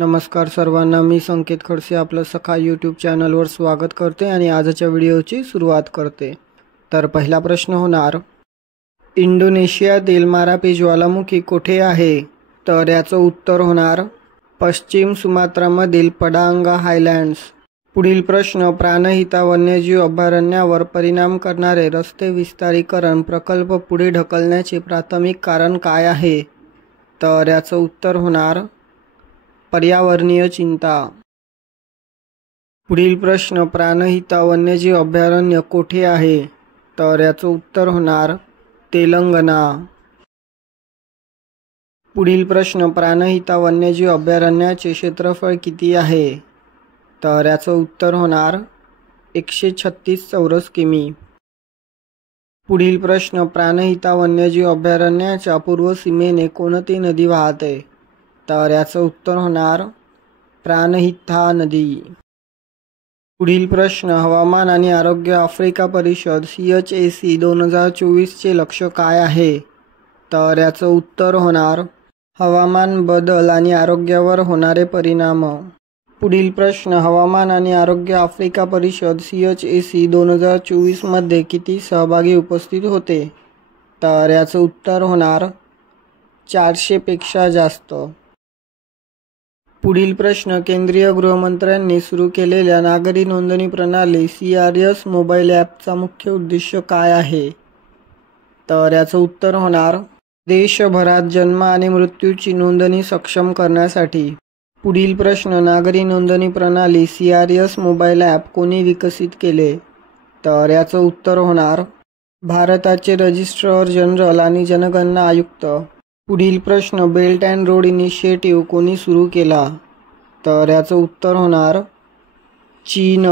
नमस्कार सर्वांना, मी संकेत खडसे आपलं सखा यूट्यूब चॅनलवर स्वागत करते आणि आजच्या व्हिडिओची सुरुवात करते। तर पहिला प्रश्न होणार, इंडोनेशियातील मारापी ज्वालामुखी कुठे आहे? तर याचं उत्तर होणार पश्चिम सुमात्रामधील पडांगा हायलँड्स। पुढील प्रश्न, प्राणहिता वन्यजीव अभयारण्यावर परिणाम करणारे रस्ते विस्तारीकरण प्रकल्प पुढे ढकलण्याचे प्राथमिक कारण काय आहे? तर याचं उत्तर होणार पर्यावरणीय चिंता। पुढील प्रश्न, प्राणहिता वन्यजीव अभयारण्य कोठे आहे? तर याचं उत्तर होणार तेलंगणा। पुढील प्रश्न, प्राणहिता वन्यजीव अभयारण्याचे क्षेत्रफळ किती आहे? तर याचं उत्तर होणार 136 चौरस किमी। पुढील प्रश्न, प्राणहिता वन्यजीव अभयारण्याच्या पूर्व सीमेने कोणती नदी वाहते? तर याचं उत्तर होणार प्राणहिता नदी। पुढील प्रश्न, हवामान आणि आरोग्य आफ्रिका परिषद CHAC 2024 चे लक्ष्य काय आहे? तर याचं उत्तर होणार हवामान बदल आणि आरोग्यावर होणारे परिणाम। पुढील प्रश्न, हवामान आणि आरोग्य आफ्रिका परिषद CHAC 2024 मध्ये किती सहभागी उपस्थित होते? तर याचं उत्तर होणार 400 पेक्षा जास्त। पुढील प्रश्न, केंद्रीय गृहमंत्र्यांनी सुरू केलेल्या नागरी नोंदणी प्रणाली CRS मोबाईल ॲपचा मुख्य उद्देश काय आहे? तर याचं उत्तर होणार देशभरात जन्म आणि मृत्यूची नोंदणी सक्षम करण्यासाठी। पुढील प्रश्न, नागरी नोंदणी प्रणाली CRS मोबाईल ॲप कोणी विकसित केले? तर याचं उत्तर होणार भारताचे रजिस्ट्रार जनरल आणि जनगणना आयुक्त। पुढील प्रश्न, बेल्ट अँड रोड इनिशिएटिव्ह कोणी सुरू केला? तर याचं उत्तर होणार चीन।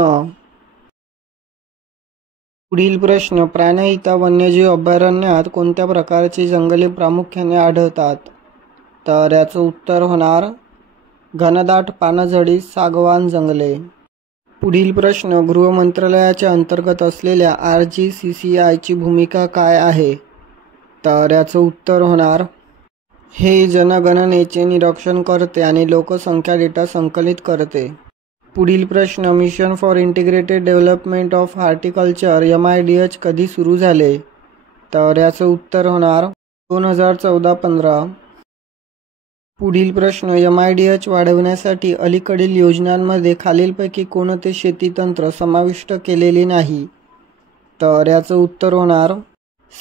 पुढील प्रश्न, प्राणहिता वन्यजीव अभयारण्यात कोणत्या प्रकारची जंगले प्रामुख्याने आढळतात? तर याचं उत्तर होणार घनदाट पानझडी सागवान जंगले। पुढील प्रश्न, गृह मंत्रालयाच्या अंतर्गत असलेल्या RGCCI ची भूमिका काय आहे? तर याचं उत्तर होणार हे जनगणनेचे निरीक्षण करते आणि लोकसंख्या डेटा संकलित करते। पुढील प्रश्न, mission for integrated development of horticulture MIDH कधी सुरू झाले? तर याचं उत्तर होणार 2014-15। पुढील प्रश्न, MIDH वाढवण्यासाठी अलीकडील योजनांमध्ये खालीलपैकी कोणते शेती तंत्र समाविष्ट केलेले नाही? तर याचं उत्तर होणार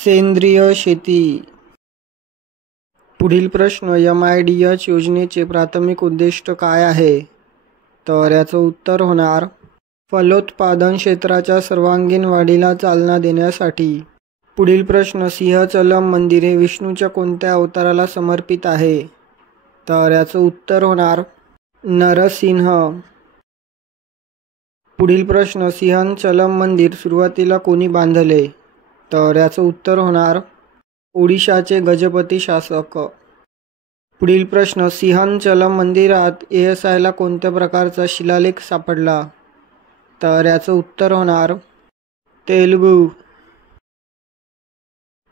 सेंद्रिय शेती। पुढील प्रश्न, MIDH योजनेचे प्राथमिक उद्दिष्ट काय आहे? तर याचं उत्तर होणार फलोत्पादन क्षेत्राच्या सर्वांगीण वाढीला चालना देण्यासाठी। पुढील प्रश्न, सिंहचलम मंदिर हे विष्णूच्या कोणत्या अवताराला समर्पित आहे? तर याचं उत्तर होणार नरसिंह। पुढील प्रश्न, सिंहचलम मंदिर सुरुवातीला कोणी बांधले? तर याचं उत्तर होणार ओडिशाचे गजपती शासक। पुढील प्रश्न, सिंहचलम मंदिरात ASI ला कोणत्या प्रकारचा शिलालेख सापडला? तर याचं उत्तर होणार तेलुगू।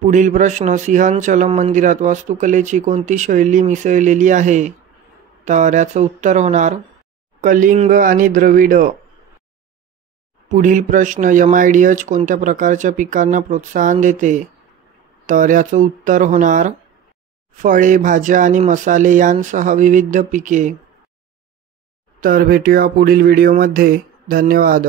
पुढील प्रश्न, सिंहचलम मंदिरात वास्तुकलेची कोणती शैली मिसळलेली आहे? तर याचं उत्तर होणार कलिंग आणि द्रविड। पुढील प्रश्न, MIDH कोणत्या प्रकारच्या पिकांना प्रोत्साहन देते? तर याचं उत्तर होणार फळे, भाज्या आणि मसाले यांसह विविध पिके। तर भेटूया पुढील व्हिडिओमध्ये। धन्यवाद।